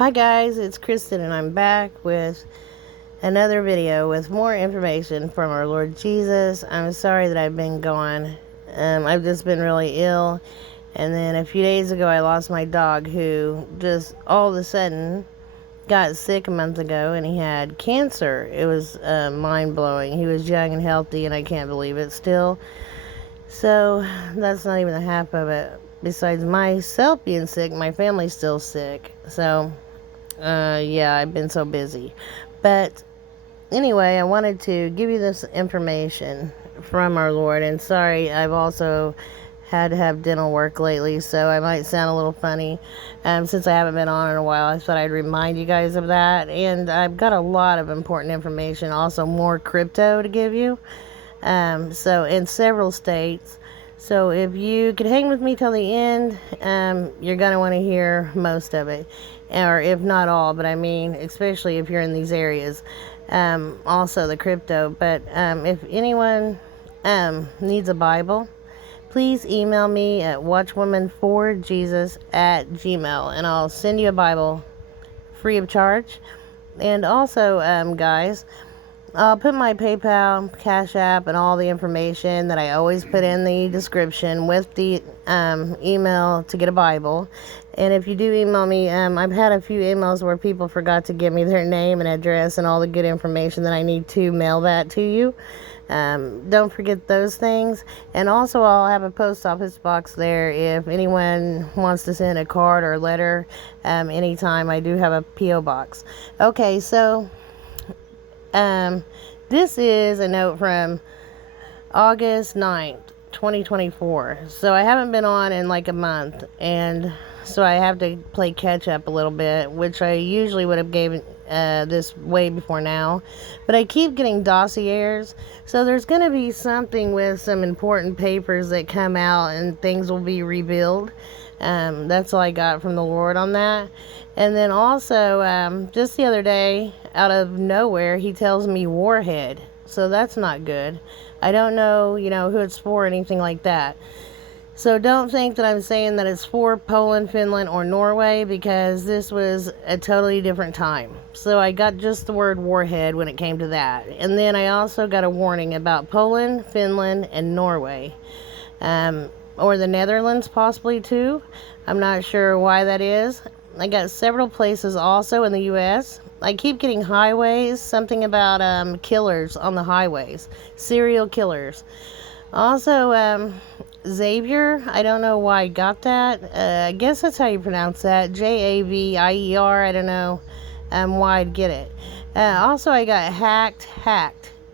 Hi guys, it's Kristen and I'm back with another video with more information from our Lord Jesus. I'm sorry that I've been gone. I've just been really ill, and then a few days ago I lost my dog who just all of a sudden got sick a month ago, and he had cancer. It was mind-blowing. He was young and healthy, and I can't believe it still. So that's not even the half of it. Besides myself being sick, my family's still sick. So yeah, I've been so busy. But anyway, I wanted to give you this information from our Lord. And sorry, I've also had to have dental work lately, so I might sound a little funny. Since I haven't been on in a while, I thought I'd remind you guys of that. And I've got a lot of important information, also more crypto to give you. So in several states. So if you could hang with me till the end, you're going to want to hear most of it. Or if not all, but I mean, especially if you're in these areas. Also the crypto. But if anyone needs a Bible, please email me at watchwomanforjesus@gmail.com, and I'll send you a Bible free of charge. And also, guys, I'll put my PayPal, Cash App, and all the information that I always put in the description with the email to get a Bible. And if you do email me, I've had a few emails where people forgot to give me their name and address and all the good information that I need to mail that to you. Don't forget those things. And also, I'll have a post office box there if anyone wants to send a card or letter anytime. I do have a P.O. box. Okay, so this is a note from August 9th, 2024. So I haven't been on in like a month, and so I have to play catch up a little bit, which I usually would have given this way before now. But I keep getting dossiers, so there's going to be something with some important papers that come out and things will be revealed. That's all I got from the Lord on that. And then also, just the other day, out of nowhere, he tells me warhead. So that's not good. I don't know, who it's for or anything like that. So don't think that I'm saying that it's for Poland, Finland, or Norway, because this was a totally different time. So I got just the word warhead when it came to that. And then I also got a warning about Poland, Finland, and Norway. Or the Netherlands possibly too. I'm not sure why that is. I got several places also in the U.S. I keep getting highways, something about killers on the highways, serial killers. Also, Xavier, I don't know why I got that. I guess that's how you pronounce that, Javier. I don't know why I'd get it. Also, I got hacked.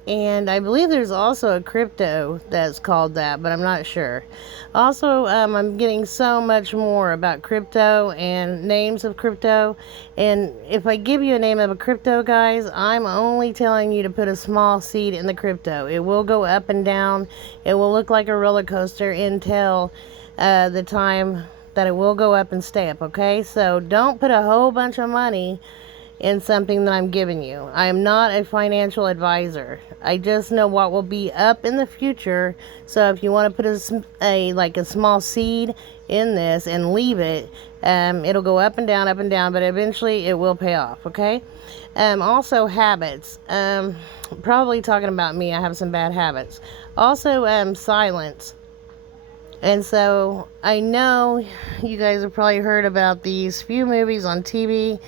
And I believe there's also a crypto that's called that, but I'm not sure. Also, I'm getting so much more about crypto and names of crypto. And if I give you a name of a crypto, guys, I'm only telling you to put a small seed in the crypto. It will go up and down. It will look like a roller coaster until the time that it will go up and stay up, okay? So don't put a whole bunch of money in something that I'm giving you. I am not a financial advisor. I just know what will be up in the future. So if you want to put a small seed in this and leave it, it'll go up and down, but eventually it will pay off, okay? Also habits. Probably talking about me, I have some bad habits. Also, silence. And so I know you guys have probably heard about these few movies on TV.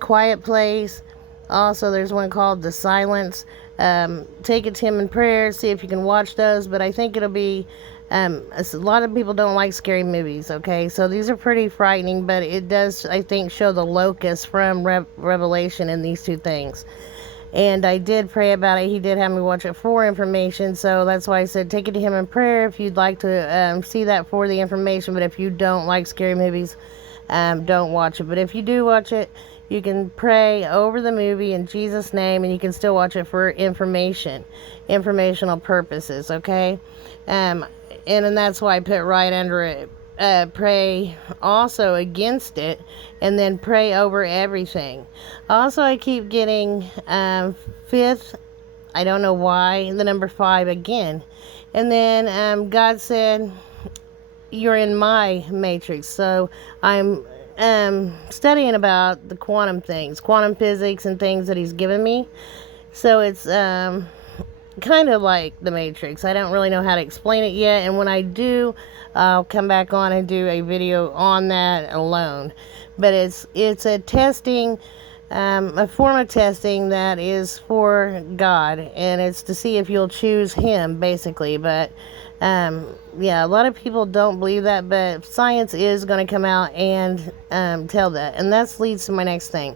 Quiet Place. Also, there's one called The Silence. Take it to him in prayer. See if you can watch those. But I think it'll be... a lot of people don't like scary movies, okay? So these are pretty frightening, but it does, I think, show the locus from Revelation in these two things. And I did pray about it. He did have me watch it for information, so that's why I said take it to him in prayer if you'd like to see that for the information. But if you don't like scary movies, don't watch it. But if you do watch it, you can pray over the movie in Jesus' name, and you can still watch it for informational purposes, okay? And that's why I put right under it, pray also against it, and then pray over everything. Also, I keep getting fifth, I don't know why, the number 5 again. And then God said, you're in my matrix. So I'm studying about the quantum things, quantum physics and things that he's given me. So it's kind of like the Matrix. I don't really know how to explain it yet, and when I do, I'll come back on and do a video on that alone. But it's a testing, a form of testing that is for God, and it's to see if you'll choose Him, basically. But yeah, a lot of people don't believe that, but science is going to come out and tell that, and that leads to my next thing.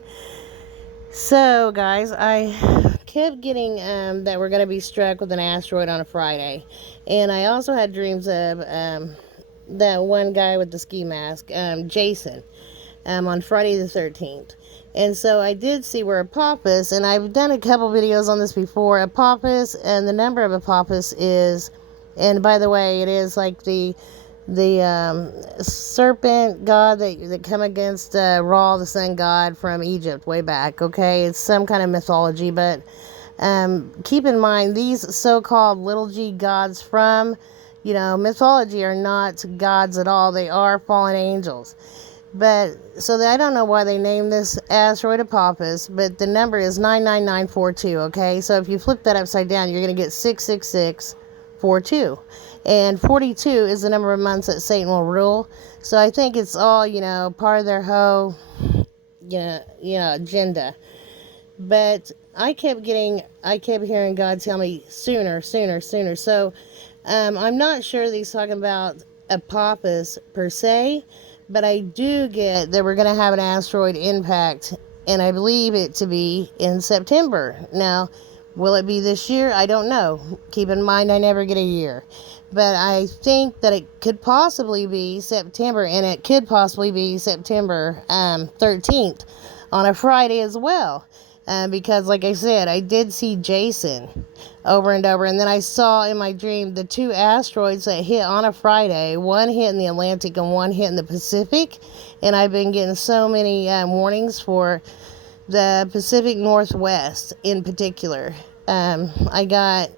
So, guys, I kept getting that we're going to be struck with an asteroid on a Friday. And I also had dreams of that one guy with the ski mask, Jason, on Friday the 13th. And so I did see where Apophis, and I've done a couple videos on this before. Apophis, and the number of Apophis is, and by the way, it is like the serpent god that come against Ra, the sun god from Egypt way back. Okay, it's some kind of mythology, but keep in mind these so-called little g gods from mythology are not gods at all. They are fallen angels. But so I don't know why they named this asteroid Apophis, but the number is 99942. Okay, so if you flip that upside down, you're going to get 66642. And 42 is the number of months that Satan will rule. So I think it's all, part of their whole, agenda. But I kept hearing God tell me sooner. So I'm not sure that he's talking about Apophis per se, but I do get that we're going to have an asteroid impact, and I believe it to be in September. Now, will it be this year? I don't know. Keep in mind, I never get a year. But I think that it could possibly be September, and it could possibly be September 13th on a Friday as well. Because, like I said, I did see Jason over and over, and then I saw in my dream the two asteroids that hit on a Friday. One hit in the Atlantic and one hit in the Pacific, and I've been getting so many warnings for the Pacific Northwest in particular. I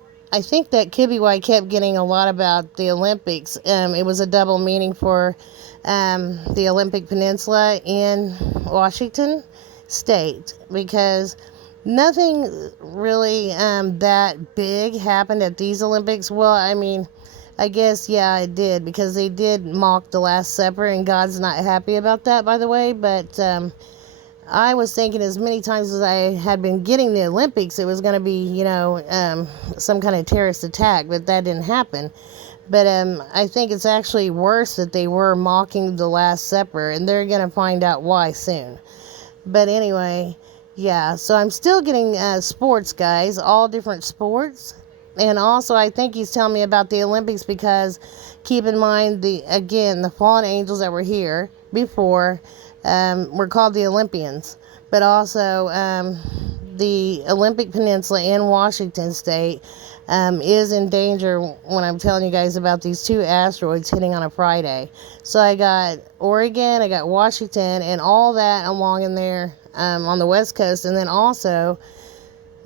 think that could be why I kept getting a lot about the Olympics. It was a double meaning for the Olympic Peninsula in Washington State, because nothing really that big happened at these Olympics. Well, I mean, I guess, yeah, it did, because they did mock the Last Supper, and God's not happy about that, by the way. But I was thinking as many times as I had been getting the Olympics, it was going to be, some kind of terrorist attack, but that didn't happen. But I think it's actually worse that they were mocking the Last Supper, and they're going to find out why soon. But anyway, yeah, so I'm still getting sports, guys, all different sports. And also, I think he's telling me about the Olympics, because keep in mind, the fallen angels that were here before were called the Olympians. But also, the Olympic Peninsula in Washington State is in danger when I'm telling you guys about these two asteroids hitting on a Friday. So I got Oregon, I got Washington, and all that along in there on the West Coast. And then also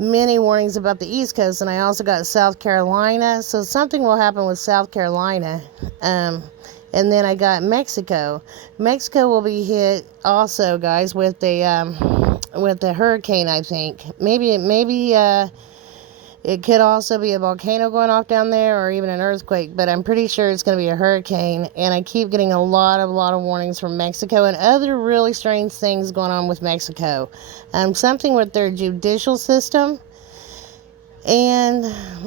many warnings about the East Coast, and I also got South Carolina. So something will happen with South Carolina. And then I got Mexico. Mexico will be hit also, guys, with the hurricane, I think. Maybe it could also be a volcano going off down there, or even an earthquake, but I'm pretty sure it's going to be a hurricane. And I keep getting a lot of warnings from Mexico, and other really strange things going on with Mexico. Something with their judicial system. And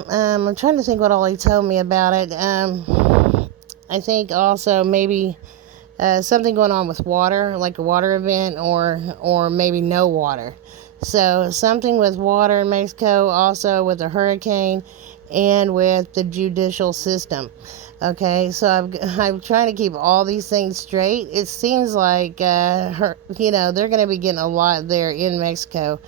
I'm trying to think what all he told me about it. I think also maybe something going on with water, like a water event, or maybe no water. So something with water in Mexico, also with a hurricane, and with the judicial system. Okay, so I'm trying to keep all these things straight. It seems like they're going to be getting a lot there in Mexico.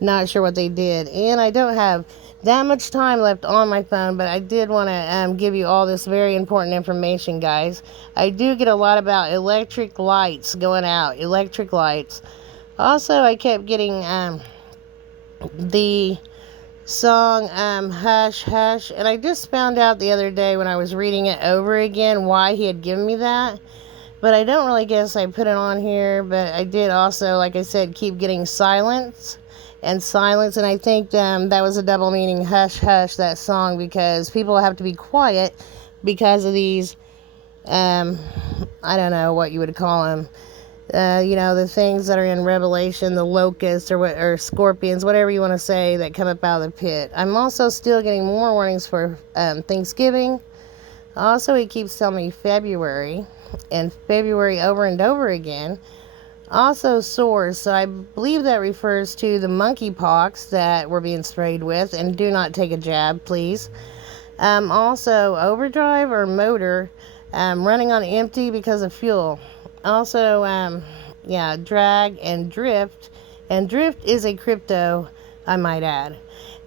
Not sure what they did, and I don't have that much time left on my phone, but I did want to give you all this very important information, guys. I do get a lot about electric lights going out, electric lights. Also, I kept getting the song Hush Hush, and I just found out the other day when I was reading it over again why he had given me that. But I don't really guess I put it on here, but I did also, like I said, keep getting silence and silence. And I think that was a double meaning, hush, hush, that song, because people have to be quiet because of these, I don't know what you would call them. The things that are in Revelation, the locusts or scorpions, whatever you want to say, that come up out of the pit. I'm also still getting more warnings for Thanksgiving. Also, he keeps telling me February, and February over and over again. Also, sores. So I believe that refers to the monkeypox that we're being sprayed with, and do not take a jab, please. Also, overdrive or motor, running on empty because of fuel. Also, drag and drift. And drift is a crypto, I might add.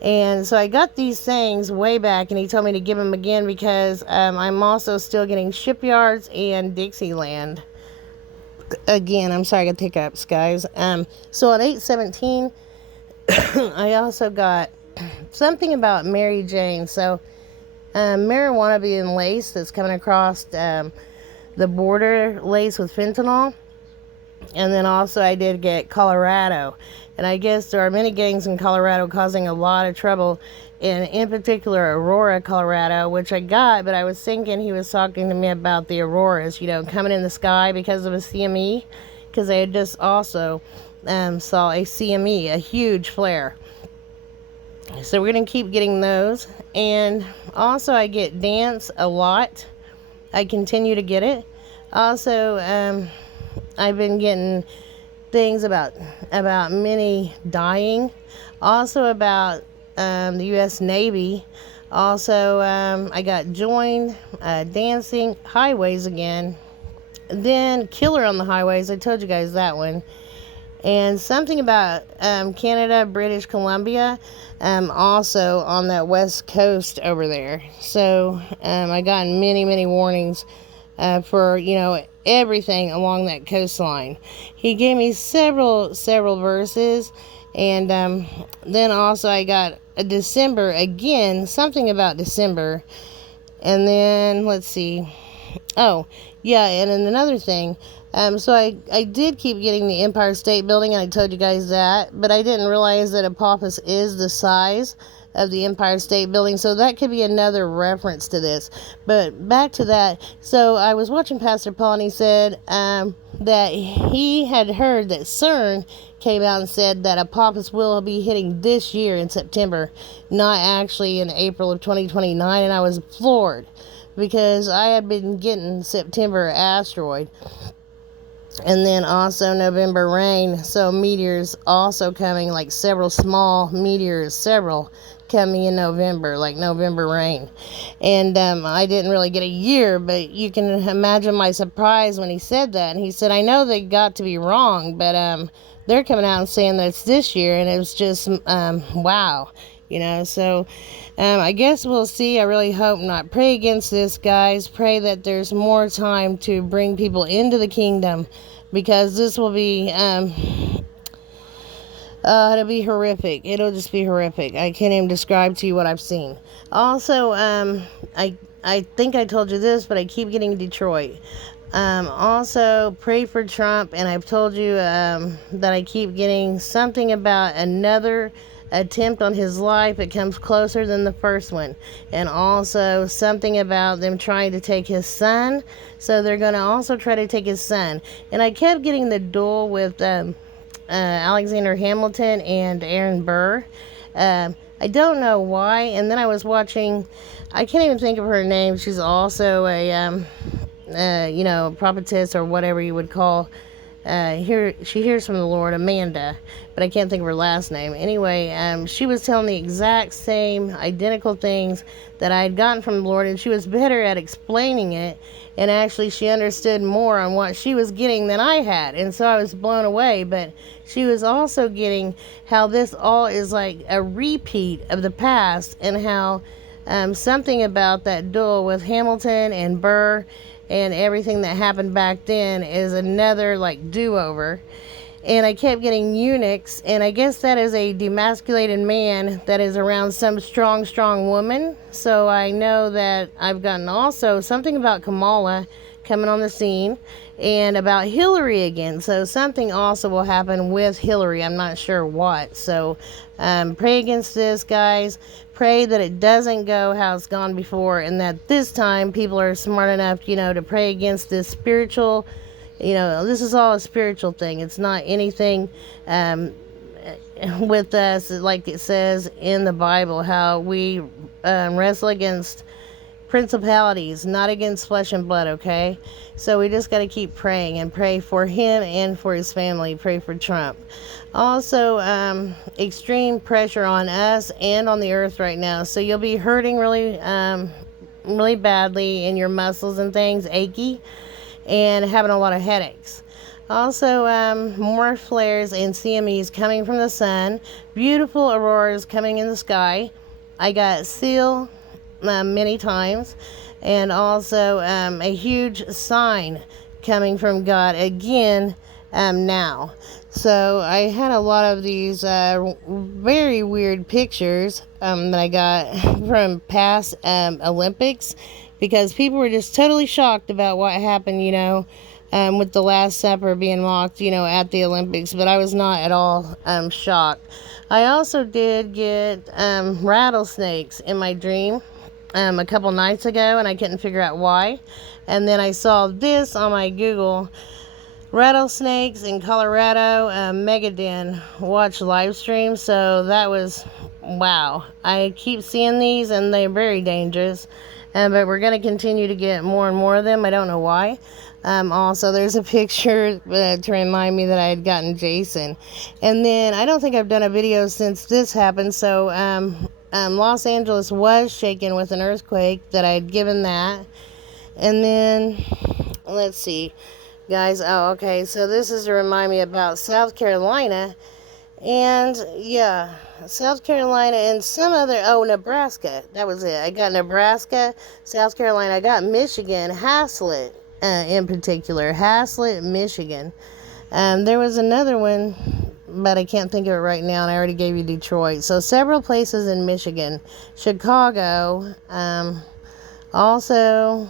And so I got these things way back, and he told me to give them again because I'm also still getting shipyards and Dixieland. Again, I'm sorry, I got hiccups, guys. So on 8/17, I also got something about Mary Jane. So marijuana being laced that's coming across the border, laced with fentanyl. And then also I did get Colorado. And I guess there are many gangs in Colorado causing a lot of trouble. In particular, Aurora, Colorado, which I got, but I was thinking he was talking to me about the auroras, coming in the sky because of a CME. Because I had just also saw a CME, a huge flare. So we're going to keep getting those. And also I get dance a lot. I continue to get it. Also, I've been getting things about many dying. Also about the U.S. Navy. Also, I got joined, dancing, highways again. Then killer on the highways. I told you guys that one. And something about Canada, British Columbia, also on that west coast over there. So I got many, many warnings for, everything along that coastline. He gave me several verses. And then also I got a December again, something about December. And then, let's see. Oh, yeah, and then another thing. So I did keep getting the Empire State Building, and I told you guys that, but I didn't realize that Apophis is the size of the Empire State Building, so that could be another reference to this. But back to that. So I was watching Pastor Paul, and he said that he had heard that CERN came out and said that Apophis will be hitting this year in September, not actually in April of 2029, and I was floored because I had been getting September Asteroid. And then also November rain. So meteors also coming, like several small meteors, several coming in November, like November rain. And I didn't really get a year, but you can imagine my surprise when he said that. And he said, I know they got to be wrong, but they're coming out and saying that it's this year. And it was just, wow. So I guess we'll see. I really hope not. Pray against this, guys. Pray that there's more time to bring people into the kingdom, because this will be, it'll be horrific. It'll just be horrific. I can't even describe to you what I've seen. Also, I think I told you this, but I keep getting Detroit. Also, pray for Trump, and I've told you that I keep getting something about another attempt on his life. It comes closer than the first one. And also something about them trying to take his son. So they're going to also try to take his son. And I kept getting the duel with Alexander Hamilton and Aaron Burr. I don't know why. And then I was watching, I can't even think of her name. She's also a prophetess or whatever you would call. She hears from the Lord, Amanda, but I can't think of her last name. Anyway, she was telling the exact same identical things that I had gotten from the Lord, and she was better at explaining it, and actually she understood more on what she was getting than I had, and so I was blown away. But she was also getting how this all is like a repeat of the past, and how something about that duel with Hamilton and Burr and everything that happened back then is another like do-over. And I kept getting eunuchs, and I guess that is a demasculated man that is around some strong woman. So I know that I've gotten also something about Kamala coming on the scene, and about Hillary again. So something also will happen with Hillary. I'm not sure what. So pray against this, guys. Pray that it doesn't go how it's gone before, and that this time people are smart enough, to pray against this spiritual. This is all a spiritual thing. It's not anything with us, like it says in the Bible, how we wrestle against principalities, not against flesh and blood, okay? So we just got to keep praying and pray for him and for his family. Pray for Trump. Also, extreme pressure on us and on the earth right now. So you'll be hurting really, really badly in your muscles and things, achy, and having a lot of headaches. Also, more flares and CMEs coming from the sun. Beautiful auroras coming in the sky. I got seal many times, and also a huge sign coming from God again now. So I had a lot of these very weird pictures that I got from past Olympics, because people were just totally shocked about what happened, with the Last Supper being mocked, at the Olympics. But I was not at all shocked. I also did get rattlesnakes in my dream a couple nights ago, and I couldn't figure out why. And then I saw this on my Google: rattlesnakes in Colorado, Megaden watch live stream. So that was wow. I keep seeing these, and they're very dangerous. But we're going to continue to get more and more of them. I don't know why. Also, there's a picture to remind me that I had gotten Jason. And then I don't think I've done a video since this happened. So Los Angeles was shaken with an earthquake that I had given that. And then, let's see, guys. Oh, okay. So this is to remind me about South Carolina. And yeah, South Carolina and some other, Nebraska. That was it. I got Nebraska, South Carolina. I got Michigan, Haslett in particular. Haslett, Michigan. There was another one, but I can't think of it right now, and I already gave you Detroit. So several places in Michigan. Chicago. Also,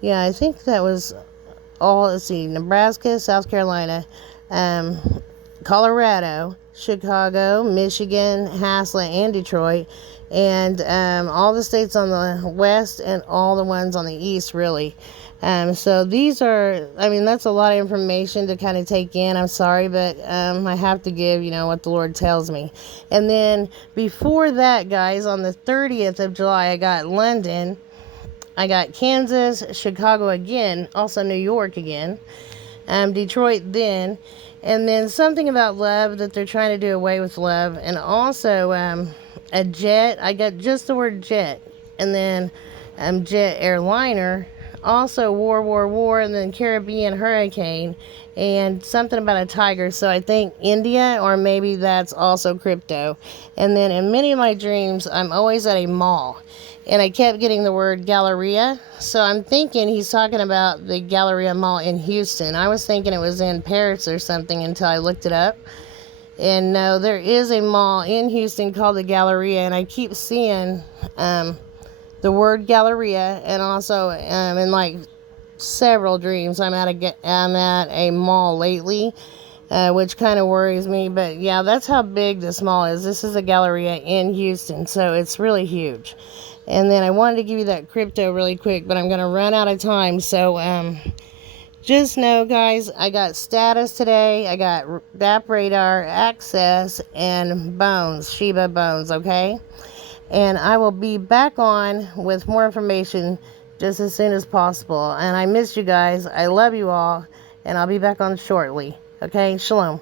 yeah, I think that was all. Let's see, Nebraska, South Carolina, Colorado, Chicago, Michigan, Haslett, and Detroit, and all the states on the west and all the ones on the east, really. So these are, that's a lot of information to kind of take in. I'm sorry, but I have to give, what the Lord tells me. And then before that, guys, on the 30th of July, I got London, I got Kansas, Chicago again, also New York again, Detroit then. And then something about love, that they're trying to do away with love. And also a jet. I got just the word jet. And then jet airliner. Also war. And then Caribbean hurricane. And something about a tiger. So I think India, or maybe that's also crypto. And then in many of my dreams, I'm always at a mall. And I kept getting the word Galleria. So I'm thinking he's talking about the Galleria Mall in Houston. I was thinking it was in Paris or something until I looked it up. And no, there is a mall in Houston called the Galleria. And I keep seeing the word Galleria. And also in like several dreams, I'm at a mall lately. Which kind of worries me. But yeah, that's how big this mall is. This is a Galleria in Houston. So it's really huge. And then I wanted to give you that crypto really quick, but I'm going to run out of time. So just know, guys, I got status today. I got DAP radar, access, and bones, Shiba bones, okay? And I will be back on with more information just as soon as possible. And I miss you guys. I love you all. And I'll be back on shortly. Okay? Shalom.